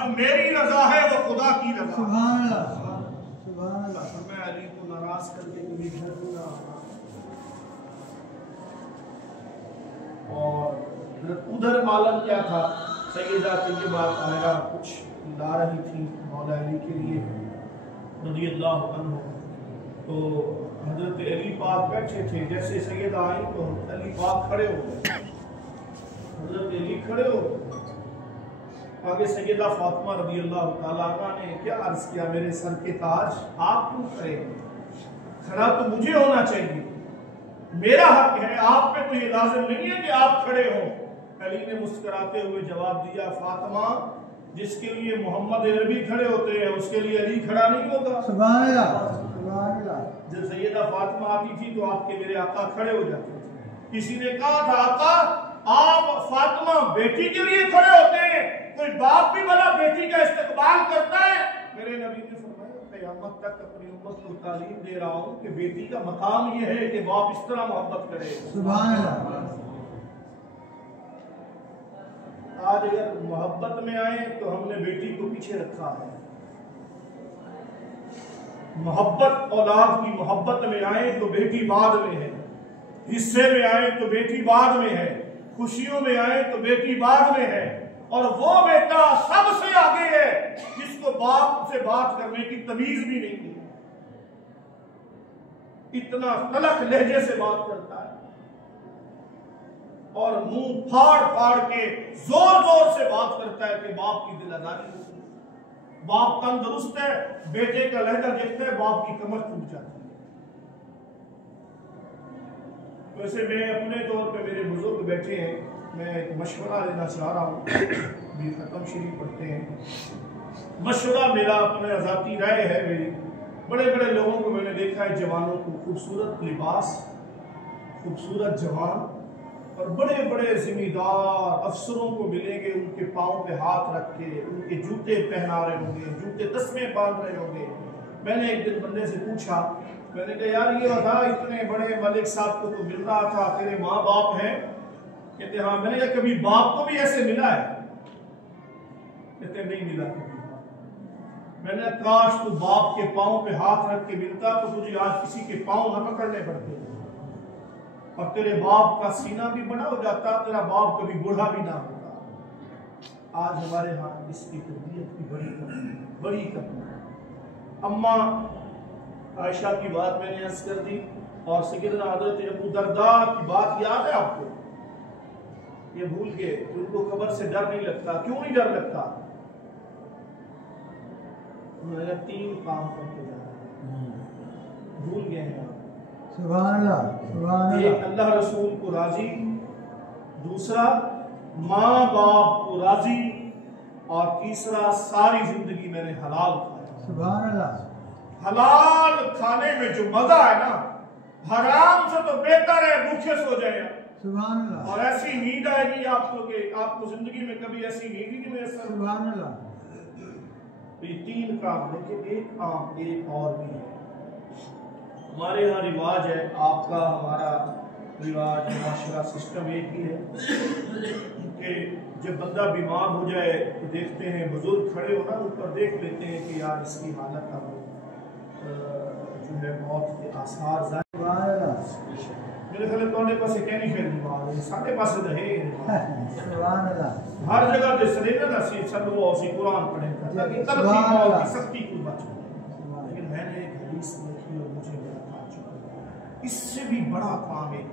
जो मेरी रजा है वो खुदा की रजा। सुभान अल्लाह, सुभान अल्लाह। मैं अली को नाराज करके कभी घर में ना आऊंगा। और उधर आलम क्या था, सैयदा तैयबा ताहिरा कुछ ला रही थी मौला अली के लिए रज़ियल्लाहु अन्हु। तो हजरत अली पाक बैठे थे, जैसे सैयदा आई तो अली पाक खड़े हो गए। हजरत अली खड़े हो गए, आगे सैयदा फातिमा रज़ियल्लाहु ताला अन्हा ने क्या अर्ज किया, मेरे सर के ताज आप क्यों खड़े हैं? खड़ा तो मुझे होना चाहिए, मेरा हक है, आप पे तो ये लाजिम नहीं है कि आप खड़े हो। अली ने मुस्कुराते हुए जवाब दिया, फातिमा जिसके लिए मोहम्मद अरबी खड़े होते हैं उसके लिए अली खड़ा नहीं होगा। सुभान अल्लाह, सुभान अल्लाह। जब सैयदा फातिमा आती थी तो आपके मेरे आका खड़े हो जाते थे। किसी ने कहा था, आका आप फातिमा बेटी के लिए खड़े होते हैं, कोई बाप भी भला बेटी का इस्तकबाल करता है? मेरे नबी ने फरमाया, क़यामत तक अपनी उम्मत को तालीम दे रहा हूँ कि बेटी का मकाम ये है कि बाप इस तरह मोहब्बत करे। सुभान अल्लाह। आज अगर मोहब्बत में आए तो हमने बेटी को पीछे रखा है। मोहब्बत औलाद की मोहब्बत में आए तो बेटी बाद में है, हिस्से में आए तो बेटी बाद में है, खुशियों में आए तो बेटी बाद में है। और वो बेटा सबसे आगे है जिसको बाप से बात करने की तमीज भी नहीं है, इतना तलख लहजे से बात करता है और मुंह फाड़ फाड़ के जोर जोर से बात करता है कि बाप की दिल आजारी होती है, बाप तंदुरुस्त है, बेटे का लहजा देखता है बाप की कमर टूट जाती है। वैसे मैं अपने तौर पे, मेरे बुजुर्ग बैठे हैं, मैं एक मशवरा लेना चाह रहा हूँ, भी खत्म शरीफ पढ़ते हैं। मशवरा मेरा अपने ज़ाती राय है मेरी। बड़े बड़े लोगों को मैंने देखा है, जवानों को खूबसूरत लिबास, खूबसूरत जवान, और बड़े बड़े जिम्मेदार अफसरों को मिलेंगे, उनके पाँव पे हाथ रख के उनके जूते पहना रहे होंगे, जूते तस्मे बांध रहे होंगे। मैंने एक दिन बंदे से पूछा, मैंने कहा यार ये बता, इतने बड़े मलिक साहब को तो मिल रहा था, तेरे माँ बाप हैं? कहते हाँ। मैंने कहा कभी बाप को भी ऐसे मिला है? कहते नहीं मिला कभी। मैंने कहा काश तू बाप के पाँव पे हाथ रख के मिलता तो तुझे आज किसी के पाँव न पकड़ने पड़ते और तेरे बाप का सीना भी बड़ा हो जाता, तेरा बाप कभी बूढ़ा भी ना होता। आज हमारे यहाँ इसकी तरबियत की बड़ी कमी है। अम्मा आयशा की बात मैंने अर्ज कर दी, और सैयदना हज़रत अबू दरदा की बात याद है आपको? ये भूल गए, उनको कब्र से डर नहीं लगता। क्यों नहीं डर लगता? उन्होंने 3 काम करके जाना, भूल गए हैं। सुभान अल्लाह, सुभान अल्लाह। एक अल्लाह रसूल को राजी, दूसरा माँ बाप को राजी, और तीसरा सारी जिंदगी मैंने हलाल खाया। सुभान अल्लाह। हलाल खाने में जो मजा है ना, हराम से तो बेहतर है भूखे सो जाए। सुभान अल्लाह। और ऐसी नींद आएगी आपको जिंदगी में कभी ऐसी नींद ही नहीं मैसर। सुभान अल्लाह। तो ये 3 काम, लेकिन एक काम एक और भी है। हमारे यहाँ रिवाज है, आपका हमारा रिवाज, माशरा सिस्टम एक ही है कि जब बंदा बीमार हो जाए तो देखते हैं बुजुर्ग खड़े हो ना, ऊपर देख लेते हैं कि यार इसकी हालत अब जो है मौत के आसार मेरे ख्याल तोड़े पास कहनी फिर रिवाज है, साढ़े पास रहे सुभान अल्लाह। हर जगह पे सरेगा ना सी चलो और कुरान पढ़े ताकि तलखी मौत की सख्ती को बचो। लेकिन मैंने एक हदीस देखी और मुझे बड़ा ताज्जुब हुआ, इससे भी बड़ा काम एक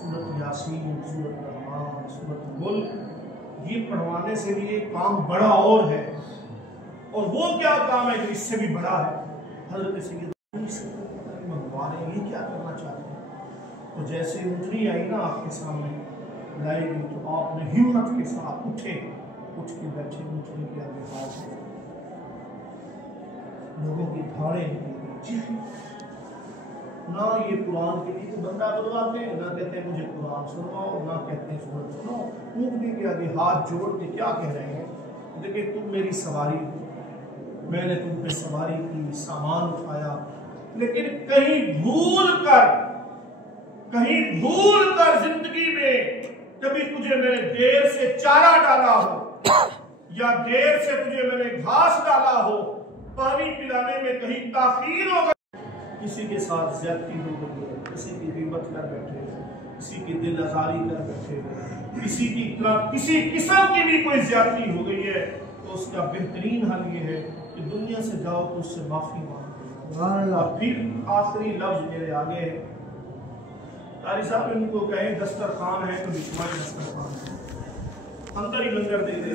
सूरत यासीन, सूरत रहमान, सूरत मुल्क, ये पढ़वाने से भी एक काम बड़ा और है। और वो क्या काम है जो इससे भी बड़ा है? हजरत सैयद मंगवा रहे हैं, ये क्या करना चाहते हैं? तो जैसे ऊँटनी आई ना आपके सामने लाई गई तो आपने हिम्मत के साथ उठ के बैठे, ऊँटनी के आगे हाथ लोगों की धाड़े ना। ये कुरान के लिए तो बंदा बदलवाते हैं, ना कहते हैं मुझे कुरान सुनाओ, ना कहते हैं सूरत सुनो। ऊँटनी के आगे हाथ जोड़ के क्या कह रहे हैं? देखिए तुम मेरी सवारी हो, मैंने तुम पे सवारी की, सामान उठाया, लेकिन कहीं भूल कर जिंदगी में कभी तुझे मैंने देर से चारा डाला हो, یا دیر سے تجھے میں نے گھاس ڈالا ہو، پانی پلانے میں کہیں تاخیر ہو گئی، کسی کے ساتھ زیادتی ہو گئی ہے، کسی کی غیبت کر بیٹھے ہو، کسی کی دل آزاری کر بیٹھے ہو، کسی قسم کی بھی کوئی زیادتی ہو گئی ہے، تو اس کا بہترین حل یہ ہے کہ دنیا سے جاؤ تو اس سے معافی مانگو۔ اور پھر آخری لفظ میرے آگے ہے، قاری صاحب ان کو کہیں دسترخوان ہے تو بچھوائیں دسترخوان ہے، اندر ہی لنگر دے دے